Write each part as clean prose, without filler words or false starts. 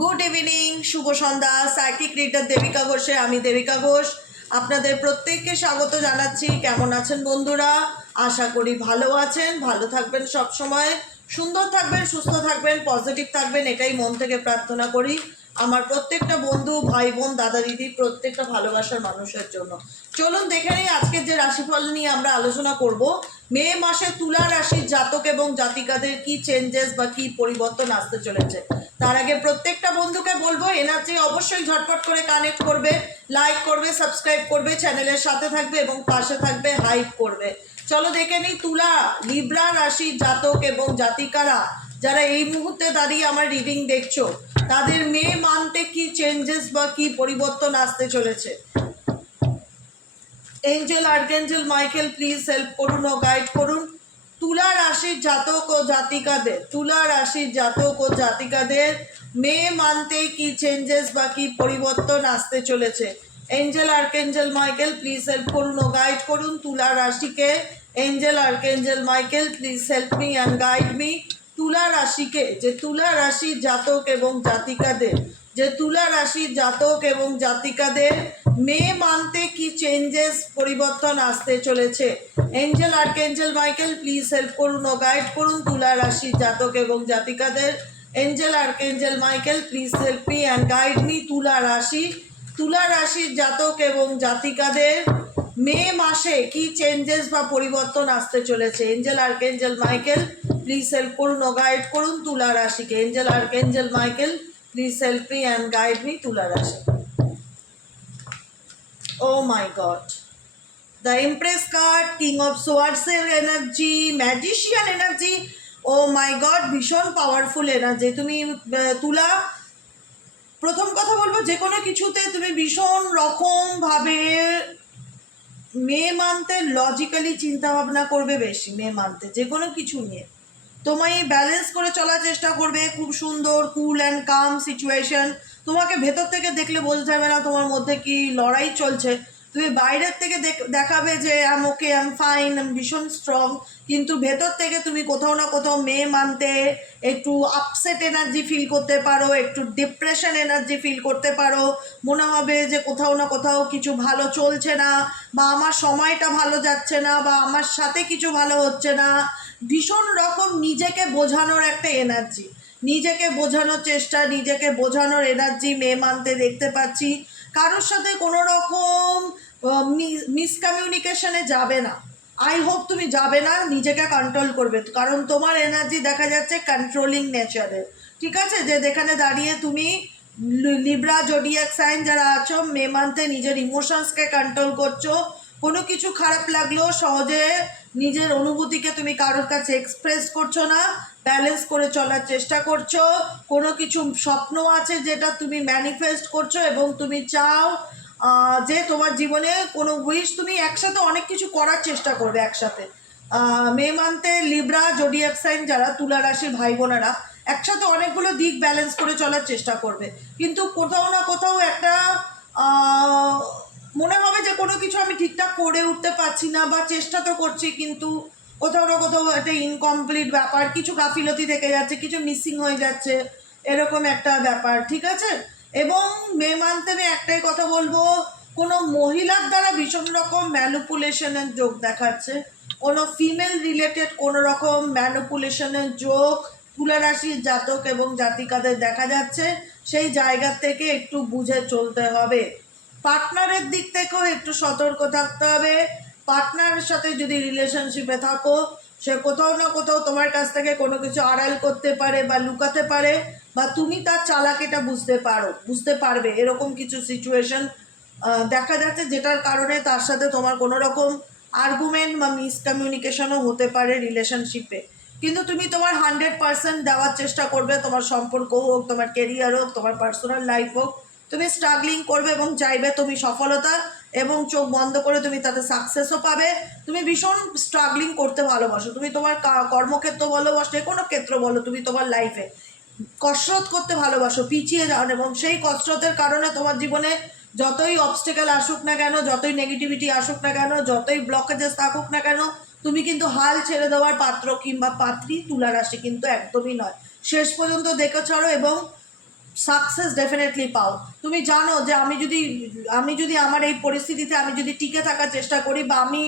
Good evening, শুভ সন্ধ্যা। Psychic reader Devika ঘোষে আমি দেবিকা ঘোষ আপনাদের প্রত্যেককে স্বাগত জানাচ্ছি। কেমন আছেন বন্ধুরা? আশা করি ভালো আছেন, ভালো থাকবেন, সব সময় সুন্দর থাকবেন, সুস্থ থাকবেন, পজিটিভ থাকবেন, এটাই মন থেকে প্রার্থনা করি আমার প্রত্যেকটা বন্ধু, ভাই বোন, দাদা দিদি, প্রত্যেকটা ভালোবাসার মানুষের জন্য। চলুন দেখে নিই আজকের যে রাশিফল নিয়ে আমরা আলোচনা করব। মে মাসে তুলা রাশির জাতক এবং জাতিকাদের কি চেঞ্জেস বা কি পরিবর্তন আসতে চলেছে। তার আগে প্রত্যেকটা বন্ধুকে বলবো এনার্জি অবশ্যই ঝটপট করে কানেক্ট করবে, লাইক করবে, সাবস্ক্রাইব করবে, চ্যানেলের সাথে থাকবে এবং পাশে থাকবে, হাইপ করবে। চলো দেখে নিই তুলা লিব্রা রাশির জাতক এবং জাতিকারা যারা এই মুহূর্তে দাঁড়িয়ে আমার রিডিং দেখছো, তাদের মে মান্থে কি চেঞ্জেস বা কি পরিবর্তন আসতে চলেছে। Angel archangel Michael please help করুন ও গাইড করুন তুলা রাশির জাতক ও জাতিকাদের। তুলা রাশির জাতক ও জাতিকাদের মে মান্থে কি চেঞ্জেস বা কি পরিবর্তন আসতে চলেছে। Angel archangel Michael please help করুন ও গাইড করুন তুলা রাশিকে। Angel archangel Michael please help me and guide me. তুলা রাশিকে, যে তুলা রাশির জাতক এবং জাতিকাদের, যে তুলা রাশির জাতক এবং জাতিকাদের মে মান্থে কি চেঞ্জেস পরিবর্তন আসতে চলেছে। Angel archangel Michael please help করুন ও গাইড করুন তুলা রাশির জাতক এবং জাতিকাদের। Angel archangel Michael please help me and guide me. তুলা রাশি, তুলা রাশির জাতক এবং জাতিকাদের মে মাসে কি চেঞ্জেস বা পরিবর্তন আসতে চলেছে। Angel archangel Michael please help করুন ও গাইড করুন তুলা রাশিকে। Angel archangel Michael please help me and guide me তুলা রাশি। Oh my God. The Empress card, King of Swords energy, Magician energy. Oh my God, ভীষণ পাওয়ারফুল এনার্জি। তুমি তুলা, প্রথম কথা বলবো যে কোনো কিছুতে তুমি ভীষণ রকমভাবে মে মান্থে লজিক্যালি চিন্তা ভাবনা করবে বেশি। মে মান্থে যে কোনো কিছু নিয়ে তোমায় ব্যালেন্স করে চলার চেষ্টা করবে। খুব সুন্দর কুল অ্যান্ড কাম সিচুয়েশন। তোমাকে ভেতর থেকে দেখলে বোঝা যাবে না তোমার মধ্যে কি লড়াই চলছে। তুমি বাইরের থেকে দেখাবে যে আম ওকে, আম ফাইন, আম ভীষণ স্ট্রং, কিন্তু ভেতর থেকে তুমি কোথাও না কোথাও মে মান্থে একটু আপসেট এনার্জি ফিল করতে পারো, একটু ডিপ্রেশন এনার্জি ফিল করতে পারো। মনে হবে যে কোথাও না কোথাও কিছু ভালো চলছে না, বা আমার সময়টা ভালো যাচ্ছে না, বা আমার সাথে কিছু ভালো হচ্ছে না। ভীষণ রকম নিজেকে বোঝানোর একটা এনার্জি, নিজেকে বোঝানোর চেষ্টা, নিজেকে বোঝানোর এনার্জি মে মান্থে দেখতে পাচ্ছি। কারোর সাথে কোনো রকম মিসকমিউনিকেশনে যাবে না। আই হোপ তুমি যাবে না, নিজেকে কন্ট্রোল করবে, কারণ তোমার এনার্জি দেখা যাচ্ছে কন্ট্রোলিং নেচারের। ঠিক আছে, যে যেখানে দাঁড়িয়ে তুমি লিব্রা জোডিয়াক সাইন যারা আছো, মে মান্থে নিজের ইমোশনসকে কন্ট্রোল করছো। কোনো কিছু খারাপ লাগলেও সহজে নিজের অনুভূতিকে তুমি কারোর কাছে এক্সপ্রেস করছো না, ব্যালেন্স করে চলার চেষ্টা করছো। কোনো কিছু স্বপ্ন আছে যেটা তুমি ম্যানিফেস্ট করছো এবং তুমি চাও যে তোমার জীবনে কোনো উইশ, তুমি একসাথে অনেক কিছু করার চেষ্টা করবে একসাথে। মে মান্থে লিব্রা জোডিয়াক সাইন যারা, তুলা রাশির ভাই বোনেরা একসাথে অনেকগুলো দিক ব্যালেন্স করে চলার চেষ্টা করবে, কিন্তু কোথাও না কোথাও একটা মনে হবে যে কোনো কিছু আমি ঠিকঠাক করে উঠতে পারছি না, বা চেষ্টা তো করছি কিন্তু কোথাও না কোথাও একটা ইনকমপ্লিট ব্যাপার, কিছু গাফিলতি থেকে যাচ্ছে, কিছু মিসিং হয়ে যাচ্ছে, এরকম একটা ব্যাপার। ঠিক আছে, এবং মে মান্থে আমি একটাই কথা বলবো, কোনো মহিলার দ্বারা ভীষণ রকম ম্যানিপুলেশনের যোগ দেখাচ্ছে। কোনো ফিমেল রিলেটেড কোনো রকম ম্যানিপুলেশনের যোগ তুলা রাশির জাতক এবং জাতিকাদের দেখা যাচ্ছে। সেই জায়গা থেকে একটু বুঝে চলতে হবে। পার্টনারের দিক থেকেও একটু সতর্ক থাকতে হবে। পার্টনারের সাথে যদি রিলেশনশিপে থাকো, সে কোথাও না কোথাও তোমার কাছ থেকে কোনো কিছু আড়াল করতে পারে বা লুকাতে পারে, বা তুমি তার চালাকিটা বুঝতে পারবে, এরকম কিছু সিচুয়েশন দেখা যাচ্ছে, যেটার কারণে তার সাথে তোমার কোনো রকম আর্গুমেন্ট বা মিসকমিউনিকেশনও হতে পারে রিলেশনশিপে। কিন্তু তুমি তোমার 100% দেওয়ার চেষ্টা করবে। তোমার সম্পর্ক হোক, তোমার কেরিয়ার হোক, তোমার পার্সোনাল লাইফ হোক, তুমি স্ট্রাগলিং করবে এবং চাইবে তুমি সফলতা, এবং চোখ বন্ধ করে তুমি তাতে সাকসেসও পাবে। তুমি ভীষণ স্ট্রাগলিং করতে ভালোবাসো, তুমি তোমার কর্মক্ষেত্র বলো বা যে কোনো ক্ষেত্র বলো, তুমি তোমার লাইফে কসরত করতে ভালোবাসো, পিছিয়ে যাও, এবং সেই কসরতের কারণে তোমার জীবনে যতই অবস্টেকেল আসুক না কেন, যতই নেগেটিভিটি আসুক না কেন, যতই ব্লকেজেস থাকুক না কেন, তুমি কিন্তু হাল ছেড়ে দেওয়ার পাত্র কিংবা পাত্রী তুলা রাশি কিন্তু একদমই নয়। শেষ পর্যন্ত দেখে ছাড়ো এবং সাকসেস ডেফিনেটলি পাও। তুমি জানো যে আমি যদি আমার এই পরিস্থিতিতে আমি যদি টিকে থাকার চেষ্টা করি, বা আমি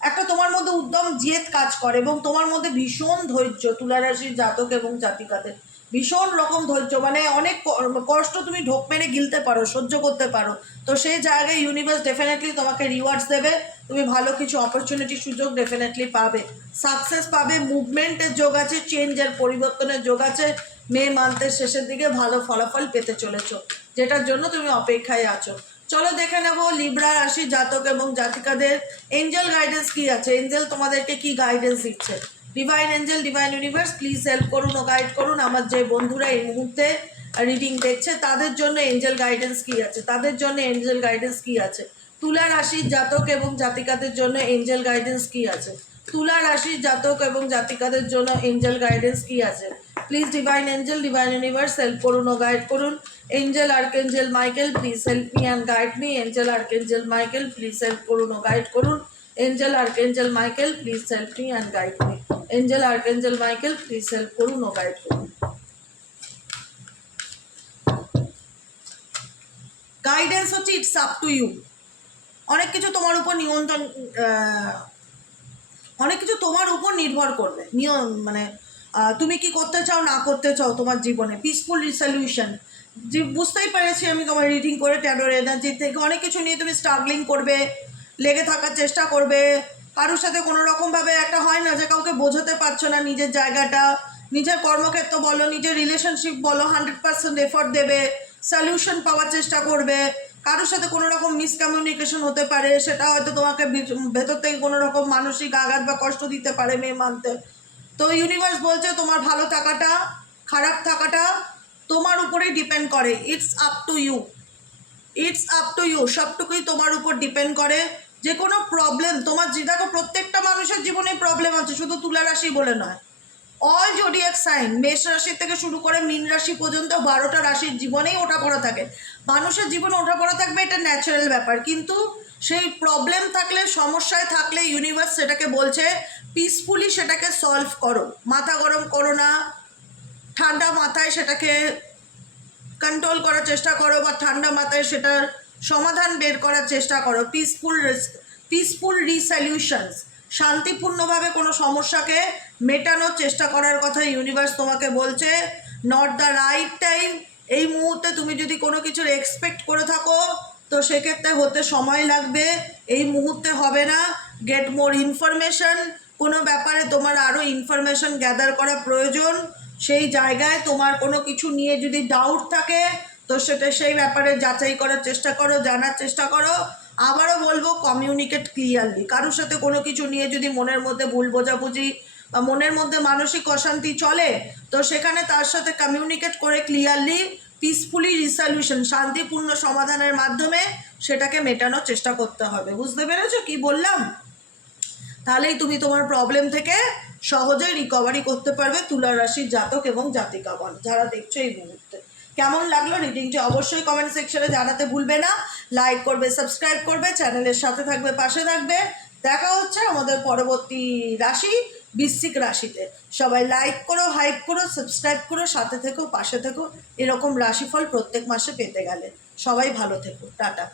একটা তোমার মধ্যে উদ্যম জেদ কাজ করে, এবং তোমার মধ্যে ভীষণ ধৈর্য, তুলা রাশির জাতক এবং জাতিকাদের ভীষণ রকম ধৈর্য, মানে অনেক কষ্ট তুমি ঢোক মেরে গিলতে পারো, সহ্য করতে পারো। তো সেই জায়গায় ইউনিভার্স ডেফিনেটলি তোমাকে রিওয়ার্ডস দেবে, তুমি ভালো কিছু অপরচুনিটি সুযোগ ডেফিনেটলি পাবে, সাকসেস পাবে, মুভমেন্টের যোগ আছে, চেঞ্জের পরিবর্তনের যোগ আছে। মে মান্থের শেষের দিকে ভালো ফলাফল পেতে চলেছো, যেটার জন্য তুমি অপেক্ষায় আছো। চলো দেখে নেব লিব্রা রাশি জাতক এবং জাতিকাদের এঞ্জেল গাইডেন্স কি আছে, এঞ্জেল তোমাদেরকে কি গাইডেন্স দিচ্ছে। Divine Angel, divine universe, please help করুন ও গাইড করুন আমার যে বন্ধুরা এই মুহূর্তে রিডিং দেখছে, তাদের জন্য এঞ্জেল গাইডেন্স কি আছে, তাদের জন্য এঞ্জেল গাইডেন্স কি আছে। তুলা রাশির জাতক এবং জাতিকাদের জন্য এঞ্জেল গাইডেন্স কি আছে, তুলা রাশির জাতক এবং জাতিকাদের জন্য এঞ্জেল গাইডেন্স কি আছে। Please divine Angel, divine universe help করুন ও গাইড করুন। Angel archangel Michael, please help me and guide me. Angel archangel Michael, please help করুন ও গাইড করুন। Angel archangel Michael, please help me and guide me. Angel archangel Michael, please help করুন ও guide করুন। Guidance হচ্ছে it's up to you. অনেক কিছু তোমার উপর নিয়ন্ত্রণ, অনেক কিছু তোমার উপর নির্ভর করবে, নিয়ম মানে তুমি কি করতে চাও না করতে চাও তোমার জীবনে। পিসফুল রিসলিউশন, যে বুঝতেই পেরেছি আমি তোমার রিডিং করে ট্যাডোর এনার্জি থেকে, অনেক কিছু নিয়ে তুমি স্ট্রাগলিং করবে, লেগে থাকার চেষ্টা করবে, কারোর সাথে কোনো রকমভাবে একটা হয় না যে কাউকে বোঝাতে পারছো না নিজের জায়গাটা, নিজের কর্মক্ষেত্র বলো, নিজের রিলেশনশিপ বলো, 100% এফর্ট দেবে, সলিউশন পাওয়ার চেষ্টা করবে। কারোর সাথে কোনো রকম মিসকমিউনিকেশন হতে পারে, সেটা হয়তো তোমাকে ভেতর থেকে কোনো রকম মানসিক আঘাত বা কষ্ট দিতে পারে মে মানতে। তো ইউনিভার্স বলছে তোমার ভালো থাকাটা খারাপ থাকাটা তোমার উপরেই ডিপেন্ড করে, it's up to you, it's up to you, সবটুকুই তোমার উপর ডিপেন্ড করে। যে কোনো প্রবলেম তোমার, দেখো প্রত্যেকটা মানুষের জীবনে প্রবলেম আছে, শুধু তুলা রাশি বলে নয়, অল জোডিয়াক সাইন, মেষ রাশি থেকে শুরু করে মীন রাশি পর্যন্ত 12টা রাশির জীবনেই ওঠাপড়া থাকে। মানুষের জীবনে ওঠাপড়া থাকবে, এটা ন্যাচারাল ব্যাপার, কিন্তু সেই প্রবলেম থাকলে, সমস্যায় থাকলে ইউনিভার্স সেটাকে বলছে পিসফুলি সেটাকে সলভ করো, মাথা গরম করো না, ঠান্ডা মাথায় সেটাকে কন্ট্রোল করার চেষ্টা করো, বা ঠান্ডা মাথায় সেটার সমাধান বের করার চেষ্টা করো। পিসফুল রিসলিউশনস, শান্তিপূর্ণভাবে কোনো সমস্যাকে মেটানোর চেষ্টা করার কথা ইউনিভার্স তোমাকে বলছে। নট দ্য রাইট টাইম, এই মুহূর্তে তুমি যদি কোনো কিছুর এক্সপেক্ট করে থাকো তো সেক্ষেত্রে হতে সময় লাগবে, এই মুহূর্তে হবে না। গেট মোর ইনফরমেশন, কোনো ব্যাপারে তোমার আরও ইনফরমেশন গ্যাদার করা প্রয়োজন, সেই জায়গায় তোমার কোনো কিছু নিয়ে যদি ডাউট থাকে তো সেটা সেই ব্যাপারে যাচাই করার চেষ্টা করো, জানার চেষ্টা করো। আবারও বলবো কমিউনিকেট ক্লিয়ারলি, কারোর সাথে কোনো কিছু নিয়ে যদি মনের মধ্যে ভুল বোঝাবুঝি বা মনের মধ্যে মানসিক অশান্তি চলে তো সেখানে তার সাথে কমিউনিকেট করে ক্লিয়ারলি পিসফুলি রিসলিউশন, শান্তিপূর্ণ সমাধানের মাধ্যমে সেটাকে মেটানোর চেষ্টা করতে হবে। বুঝতে পেরেছো কি বললাম? তাহলেই তুমি তোমার প্রবলেম থেকে সহজেই রিকভারি করতে পারবে তুলা রাশির জাতক এবং জাতিকাগণ যারা দেখছো এই মুহূর্তে। কেমন লাগলো রিডিংটি অবশ্যই কমেন্ট সেকশনে জানাতে ভুলবে না, লাইক করবে, সাবস্ক্রাইব করবে, চ্যানেলের সাথে থাকবে, পাশে থাকবে। দেখা হচ্ছে আমাদের পরবর্তী রাশি বৃশ্চিক রাশিতে। সবাই লাইক করো, হাইপ করো, সাবস্ক্রাইব করো, সাথে থেকো, পাশে থেকো, এরকম রাশিফল প্রত্যেক মাসে পেতে গেলে। সবাই ভালো থেকো, টাটা।